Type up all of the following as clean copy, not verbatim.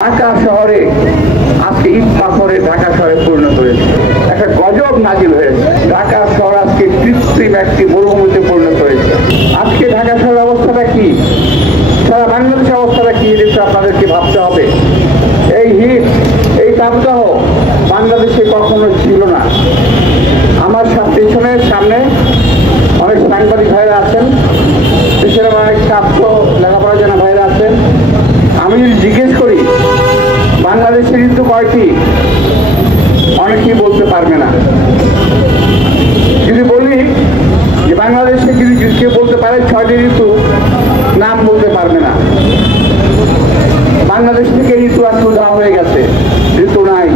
ঢাকা শহরে আজকে ইট পাথরে ঢাকা শহরে পরিণত হয়েছে, একটা গজব নাজিল হয়েছে। ঢাকা শহর আজকে কৃত্রিম একটি মরুভূমিতে পরিণত হয়েছে। আজকে ঢাকা শহরের অবস্থাটা কি, সারা বাংলাদেশের অবস্থাটা কি, এটা আপনাদেরকে ভাবতে হবে। এই হিট, এই তাপদাহ বাংলাদেশে কখনো ছিল না। আমার পেছনের সামনে অনেক সাংবাদিক ভাইরা আছেন, দেশের অনেক ছাত্র লেখাপড়া জানা ভাইরা আছেন। আমি যদি জিজ্ঞেস করি বাংলাদেশের ঋতু কয়টি, অনেকেই বলতে পারবে না। যদি বলি যে বাংলাদেশে যদি কেউ বলতে পারে 6টি ঋতু, নাম বলতে পারবে না। বাংলাদেশ থেকে ঋতু আসলে দেওয়া হয়ে গেছে, ঋতু নাই।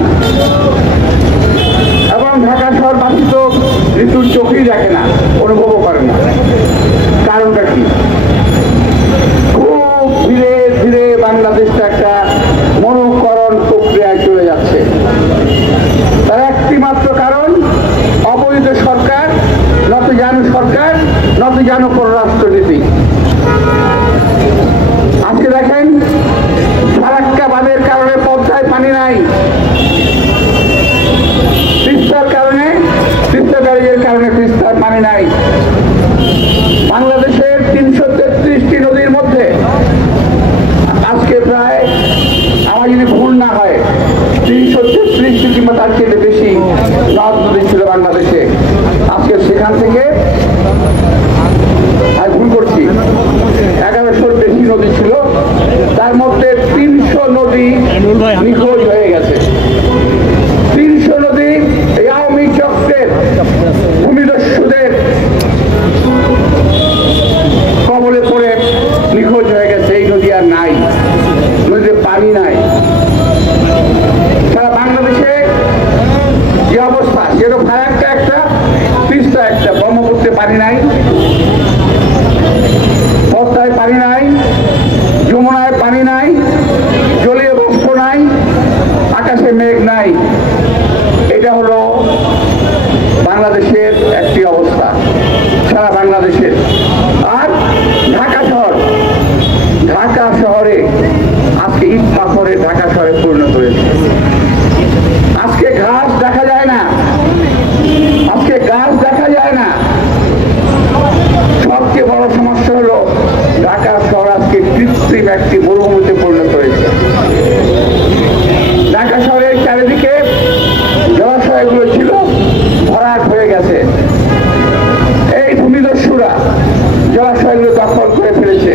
এবং ঢাকা শহরবাসী তো ঋতুর চোখেই দেখে না, অনুভবও করে না। কারণটা কি? খুব ধীরে ধীরে বাংলাদেশটা একটা মনোকরণ প্রক্রিয়ায় চলে যাচ্ছে। তার একটি মাত্র কারণ অবৈধ সরকার, নত জানু সরকার, নত জানু পররাষ্ট্রনীতি। আজকে দেখেন ফারাক্কা বাঁধের কারণে পদ্মায় পানি নাই, তিস্তার কারণে, তিস্তা ব্যারেজের কারণে তিস্তার পানি নাই। বাংলাদেশের 333টি নদীর মধ্যে আজকে প্রায়, আমার যদি ভুল না হয়, 333টি কিংবা তার চেয়ে বেশি নদ নদী ছিল বাংলাদেশে। আজকে সেখান থেকে, আর ভুল করছি, 1100-র বেশি নদী ছিল, তার মধ্যে 300 নদী নিখোঁজ হয়ে গেছে। 300 নদী এই আওয়ামী চক্রের ভূমিদস্যুদের কবলে পড়ে নিখোঁজ হয়ে গেছে। এই নদী আর নাই, নদীতে পানি নাই। সারা বাংলাদেশে যে অবস্থা, সেটা ফারাক্কা একটা, তিস্তা একটা, ব্রহ্মপুত্রে পানি নাই, পদ্মায় পানি নাই, যমুনায় পানি নাই, জলীয় বাষ্প নাই, আকাশে মেঘ নাই। এটা হলো বাংলাদেশের একটি অবস্থা, সারা বাংলাদেশের। আর ঢাকা শহর, ঢাকা শহরে আজকে ইট পাথরে ঢাকা শহরে পরিণত হয়েছে। আজকে ঘাস দেখা যায় না, আজকে গাছ দেখা যায় না। সবচেয়ে বড় সমস্যা হলো ঢাকা শহর আজকে কৃত্রিম একটি মরুভূমিতে পরিণত হয়েছে। ঢাকা শহরের চারিদিকে জলাশয়গুলো ছিল ভরাট হয়ে গেছে। এই ভূমিদস্যুরা জলাশয়গুলো দখল করে ফেলেছে।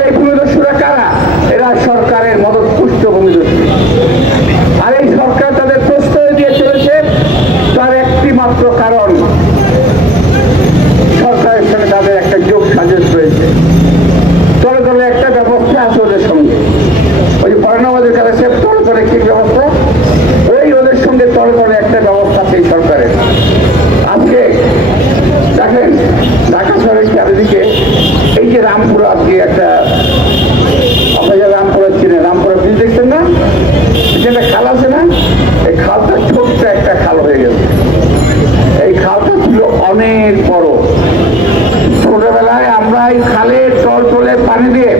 এই ভূমিদস্যুরা কারা? এরা সরকারের মদতপুষ্ট ভূমিদস্যু। আর এই সরকার তাদের প্রশ্রয় দিয়ে চলেছে, তার একটি মাত্র কারণ সরকারের সঙ্গে তাদের একটা যোগ সাজস রয়েছে। তলে তলে একটা ব্যবস্থা আছে ওদের সঙ্গে। ওই যে পরানবাদের কাছে তলে তলে কি ব্যবস্থা, ওই ওদের সঙ্গে তলে তলে একটা ব্যবস্থা সেই সরকারের। আজকে দেখেন ঢাকা শহরের চারিদিকে এই যে রামপুরা, আজকে একটা, আপনারা রামপুরা চিনে, রামপুরা ব্রিজ দেখছেন না, একটা খাল আছে না, এই খালটা ছোট্ট একটা খাল হয়ে গেছে। এই খালটা ছিল অনেক বড়। ছোটবেলায় আমরা এই খালের তল তলে পানি দিয়ে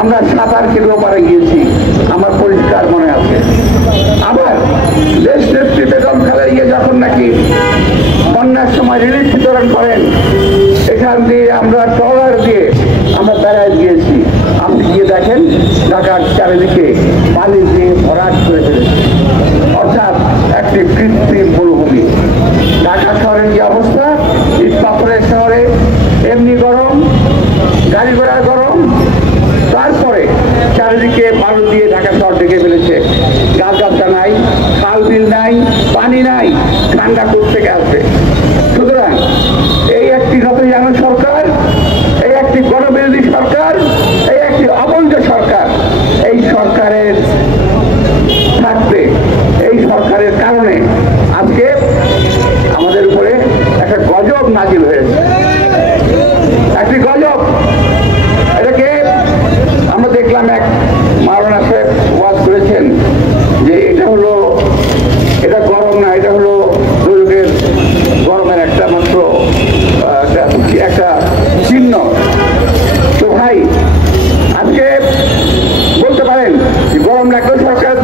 আমরা সাঁতার কেটে পারে গিয়েছি, আমার পরিষ্কার মনে আছে। আবার দেশ নেত্রী বেগম খালেদা জিয়া যখন নাকি বন্যার সময় রিলিফ বিতরণ করেন, এখান দিয়ে আমরা ট্রলার দিয়ে আমরা বেড়ায় গিয়েছি। আপনি গিয়ে দেখেন ঢাকার চারিদিকে পানি দিয়ে ভরাট করে ফেলেছে, অর্থাৎ একটি কৃত্রিম মরুভূমি। ঢাকা শহরের যে অবস্থা, ইট পাথরের শহরে এমনি গরম, গাড়ি ঘোড়ার গরম, তারপরে চারিদিকে বালু দিয়ে ঢাকা শহর ঢেকে ফেলেছে। গাছগাছটা নাই, খাল বিল নাই, পানি নাই, ঠান্ডা কোত্থেকে আসবে? সুতরাং এই একটি নত জানু সরকার, এই একটি গণবিরোধী সরকার, এই একটি অবৈধ সরকার, এই সরকারের থাকতে, এই সরকারের কারণে আজকে আমাদের উপরে একটা গজব নাজিল হয়েছে, একটি গজব। এটাকে আমরা দেখলাম, এক মাওলানা সাহেব ওয়াজ করেছেন যে এটা হলো, এটা গরম না, এটা হলো দুর্যোগের গরমের একটা মাত্র একটা চিহ্ন। তো ভাই আজকে বলতে পারেন গরম লাগবে সরকার